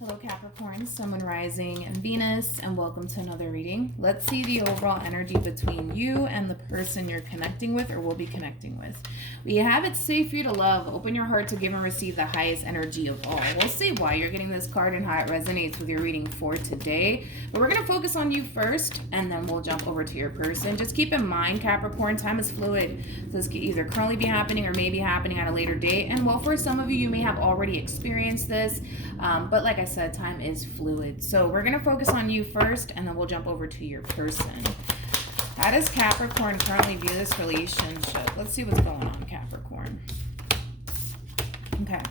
Hello Capricorn, Sun, Moon, Rising, and Venus, and welcome to another reading. Let's see the overall energy between you and the person you're connecting with or will be connecting with. We have it safe for you to love. Open your heart to give and receive the highest energy of all. We'll see why you're getting this card and how it resonates with your reading for today. But we're going to focus on you first, and then we'll jump over to your person. Just keep in mind, Capricorn, time is fluid. This could either currently be happening or may be happening at a later date. And while for some of you, you may have already experienced this, but like I said, time is fluid. So we're going to focus on you first, and then we'll jump over to your person. How does Capricorn currently view this relationship? Let's see what's going on, Capricorn. Okay.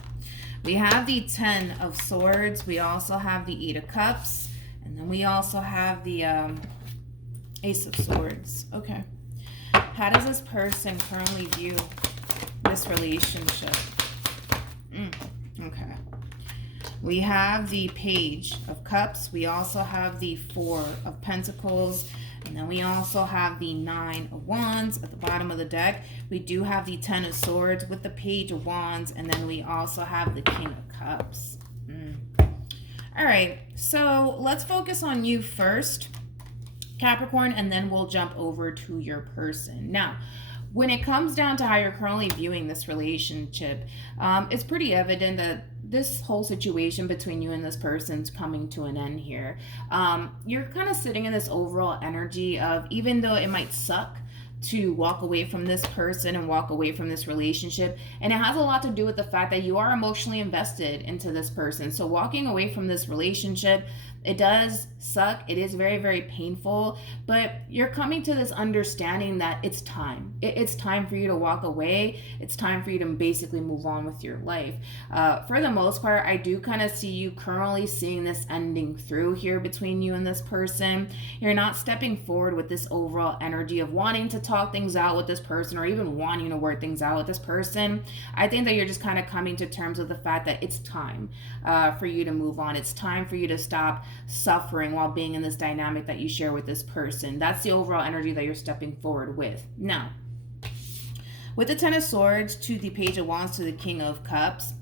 We have the 10 of Swords. We also have the 8 of Cups. And then we also have the Ace of Swords. Okay. How does this person currently view this relationship? Okay. We have the Page of Cups. We also have the 4 of Pentacles. And then we also have the 9 of Wands at the bottom of the deck. We do have the 10 of Swords with the Page of Wands. And then we also have the King of Cups. All right, so let's focus on you first, Capricorn, and then we'll jump over to your person. Now, when it comes down to how you're currently viewing this relationship, it's pretty evident that this whole situation between you and this person's coming to an end here. You're kind of sitting in this overall energy of, even though it might suck to walk away from this person and walk away from this relationship, and it has a lot to do with the fact that you are emotionally invested into this person. So walking away from this relationship, it does suck. It is very, very painful, but you're coming to this understanding that it's time. It's time for you to walk away. It's time for you to basically move on with your life. For the most part, I do kind of see you currently seeing this ending through here between you and this person. You're not stepping forward with this overall energy of wanting to talk things out with this person or even wanting to work things out with this person. I think that you're just kind of coming to terms with the fact that it's time for you to move on. It's time for you to stop suffering while being in this dynamic that you share with this person. That's the overall energy that you're stepping forward with. Now, with the 10 of Swords to the Page of Wands to the King of Cups,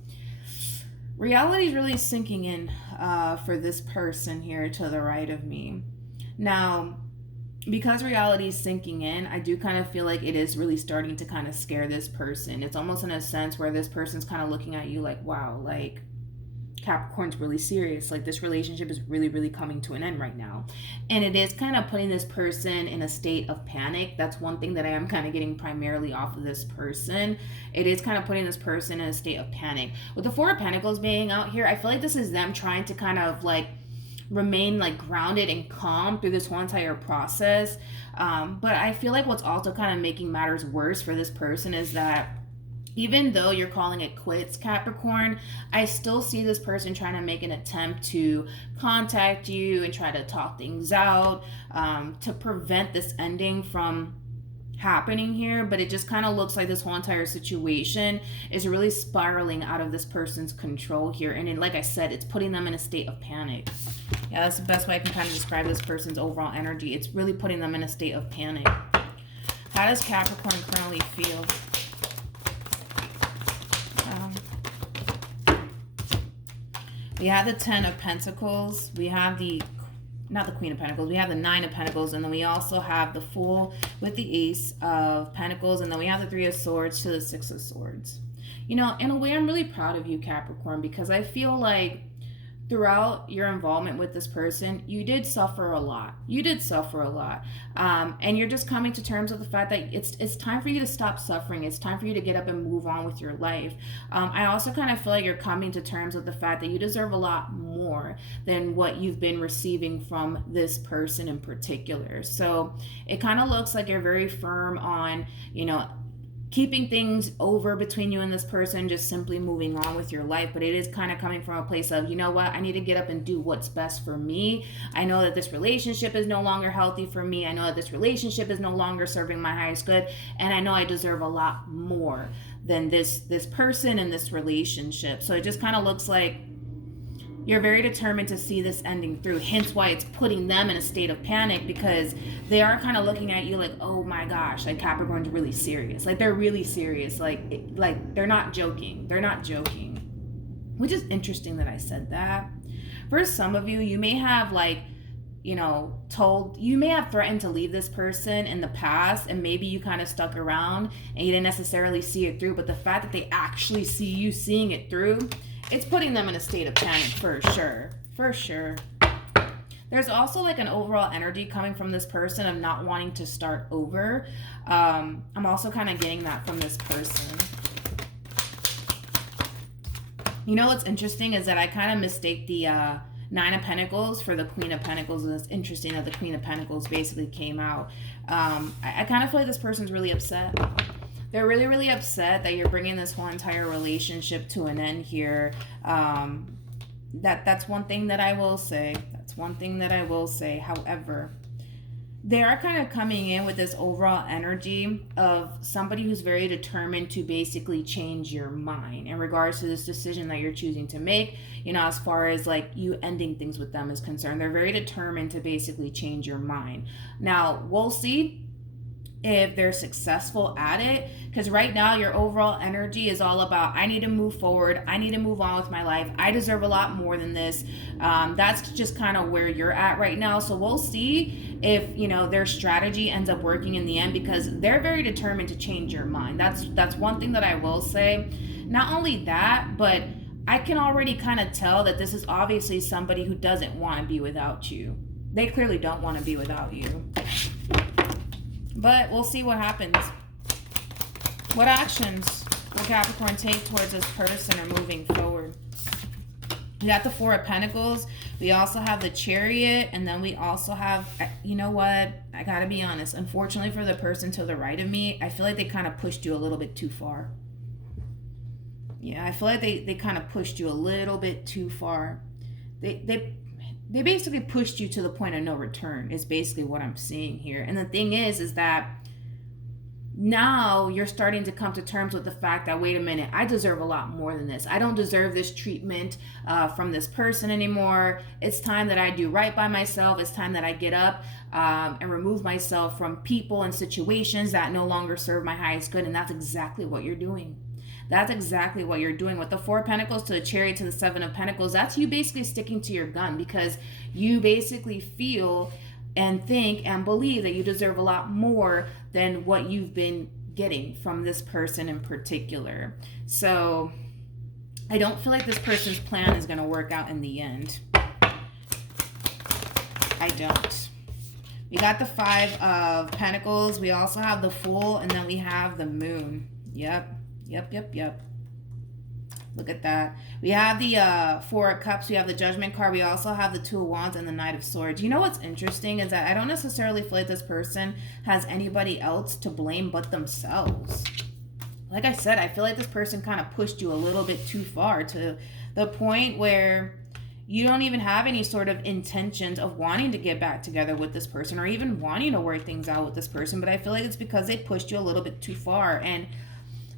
reality is really sinking in for this person here to the right of me. Now, because reality is sinking in, I do kind of feel like it is really starting to kind of scare this person. It's almost in a sense where this person's kind of looking at you like, wow, like, Capricorn's really serious. Like, this relationship is really, really coming to an end right now. And it is kind of putting this person in a state of panic. That's one thing that I am kind of getting primarily off of this person. It is kind of putting this person in a state of panic. With the 4 of Pentacles being out here, I feel like this is them trying to kind of like remain like grounded and calm through this whole entire process. But I feel like what's also kind of making matters worse for this person is that even though you're calling it quits, Capricorn, I still see this person trying to make an attempt to contact you and try to talk things out to prevent this ending from happening here. But it just kind of looks like this whole entire situation is really spiraling out of this person's control here. And like I said, it's putting them in a state of panic. Yeah, that's the best way I can kind of describe this person's overall energy. It's really putting them in a state of panic. How does Capricorn currently feel? We have the 10 of Pentacles. We have not the Queen of Pentacles. We have the 9 of Pentacles. And then we also have the Fool with the Ace of Pentacles. And then we have the 3 of Swords to the 6 of Swords. You know, in a way, I'm really proud of you, Capricorn, because I feel like throughout your involvement with this person, you did suffer a lot. You did suffer a lot. And you're just coming to terms with the fact that it's time for you to stop suffering. It's time for you to get up and move on with your life. I also kind of feel like you're coming to terms with the fact that you deserve a lot more than what you've been receiving from this person in particular. So it kind of looks like you're very firm on, you know, keeping things over between you and this person, just simply moving on with your life. But it is kind of coming from a place of, you know what, I need to get up and do what's best for me. I know that this relationship is no longer healthy for me. I know that this relationship is no longer serving my highest good. And I know I deserve a lot more than this person and this relationship. So it just kind of looks like you're very determined to see this ending through, hence why it's putting them in a state of panic, because they are kind of looking at you like, oh my gosh, like Capricorn's really serious. Like, they're really serious. Like they're not joking. They're not joking. Which is interesting that I said that. For some of you, you may have like, you may have threatened to leave this person in the past, and maybe you kind of stuck around and you didn't necessarily see it through, but the fact that they actually see you seeing it through, it's putting them in a state of panic for sure. For sure. There's also like an overall energy coming from this person of not wanting to start over. I'm also kind of getting that from this person. You know what's interesting is that I kind of mistake the Nine of Pentacles for the Queen of Pentacles, and it's interesting that the Queen of Pentacles basically came out. I kind of feel like this person's really upset. They're really, really upset that you're bringing this whole entire relationship to an end here. That's one thing that I will say. That's one thing that I will say. However, they are kind of coming in with this overall energy of somebody who's very determined to basically change your mind in regards to this decision that you're choosing to make, as far as like you ending things with them is concerned. They're very determined to basically change your mind. Now, we'll see if they're successful at it, because right now your overall energy is all about, I need to move forward, I need to move on with my life, I deserve a lot more than this. That's just kind of where you're at right now. So we'll see if their strategy ends up working in the end, because they're very determined to change your mind. That's one thing that I will say. Not only that, but I can already kind of tell that this is obviously somebody who doesn't want to be without you. They clearly don't want to be without you. But we'll see what happens. What actions will Capricorn take towards this person or moving forward? We got the Four of Pentacles. We also have the Chariot. And then we also have, you know what? I got to be honest. Unfortunately for the person to the right of me, I feel like they kind of pushed you a little bit too far. Yeah, I feel like they kind of pushed you a little bit too far. They basically pushed you to the point of no return is basically what I'm seeing here. And the thing is that now you're starting to come to terms with the fact that, wait a minute, I deserve a lot more than this. I don't deserve this treatment from this person anymore. It's time that I do right by myself. It's time that I get up and remove myself from people and situations that no longer serve my highest good. And that's exactly what you're doing. That's exactly what you're doing. With the Four of Pentacles to the Chariot to the Seven of Pentacles, that's you basically sticking to your gun, because you basically feel and think and believe that you deserve a lot more than what you've been getting from this person in particular. So I don't feel like this person's plan is going to work out in the end. I don't. We got the Five of Pentacles. We also have the Fool, and then we have the Moon. Yep. Look at that. We have the Four of Cups. We have the Judgment card. We also have the Two of Wands and the Knight of Swords. You know what's interesting is that I don't necessarily feel like this person has anybody else to blame but themselves. Like I said, I feel like this person kind of pushed you a little bit too far, to the point where you don't even have any sort of intentions of wanting to get back together with this person or even wanting to work things out with this person. But I feel like it's because they pushed you a little bit too far, and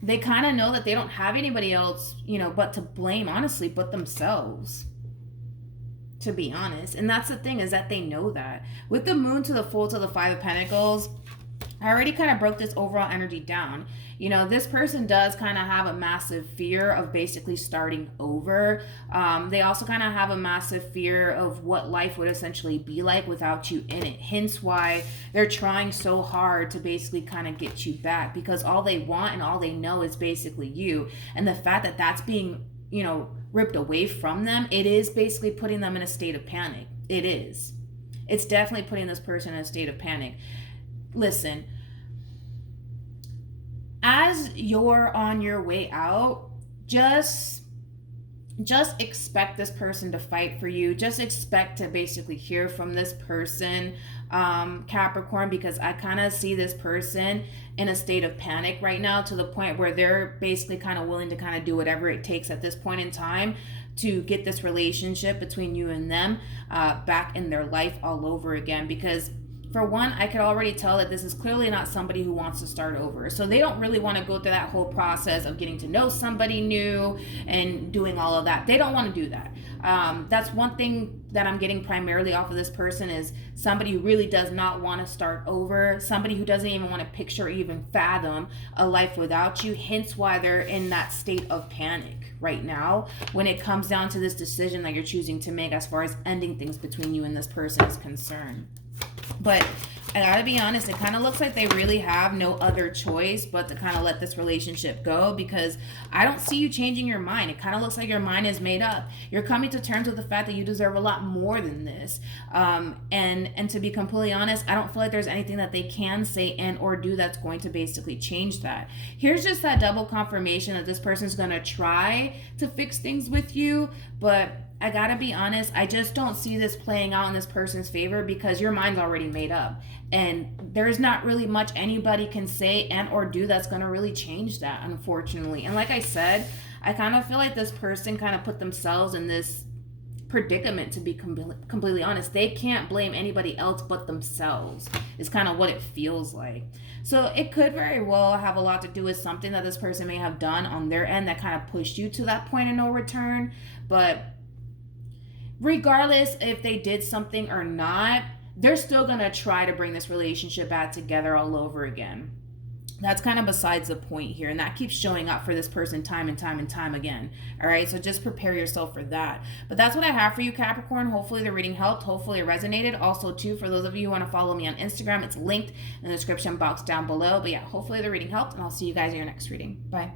they kind of know that they don't have anybody else, but to blame, honestly, but themselves, to be honest. And that's the thing, is that they know that. With the Moon to the Fool to the Five of Pentacles, I already kind of broke this overall energy down. This person does kind of have a massive fear of basically starting over. They also kind of have a massive fear of what life would essentially be like without you in it. Hence why they're trying so hard to basically kind of get you back, because all they want and all they know is basically you. And the fact that that's being, ripped away from them, it is basically putting them in a state of panic. It is. It's definitely putting this person in a state of panic. Listen, as you're on your way out, just expect this person to fight for you. Just expect to basically hear from this person, Capricorn, because I kind of see this person in a state of panic right now, to the point where they're basically kind of willing to kind of do whatever it takes at this point in time to get this relationship between you and them back in their life all over again. Because for one, I could already tell that this is clearly not somebody who wants to start over. So they don't really want to go through that whole process of getting to know somebody new and doing all of that. They don't want to do that. That's one thing that I'm getting primarily off of this person, is somebody who really does not want to start over, somebody who doesn't even want to picture or even fathom a life without you, hence why they're in that state of panic. right now when it comes down to this decision that you're choosing to make as far as ending things between you and this person is concerned. But I gotta be honest, it kind of looks like they really have no other choice but to kind of let this relationship go, because I don't see you changing your mind. It kind of looks like your mind is made up. You're coming to terms with the fact that you deserve a lot more than this. And to be completely honest, I don't feel like there's anything that they can say and or do that's going to basically change that. Here's just that double confirmation that this person's going to try to fix things with you, but I gotta be honest, I just don't see this playing out in this person's favor because your mind's already made up. And there's not really much anybody can say and or do that's gonna really change that, unfortunately. And like I said, I kind of feel like this person kind of put themselves in this predicament, to be completely honest. They can't blame anybody else but themselves, is kind of what it feels like. So it could very well have a lot to do with something that this person may have done on their end that kind of pushed you to that point of no return. But regardless if they did something or not, they're still going to try to bring this relationship back together all over again. That's kind of besides the point here, and that keeps showing up for this person time and time and time again. All right, so just prepare yourself for that. But that's what I have for you, Capricorn. Hopefully the reading helped. Hopefully it resonated. Also, too, for those of you who want to follow me on Instagram, it's linked in the description box down below. But yeah, hopefully the reading helped, and I'll see you guys in your next reading. Bye.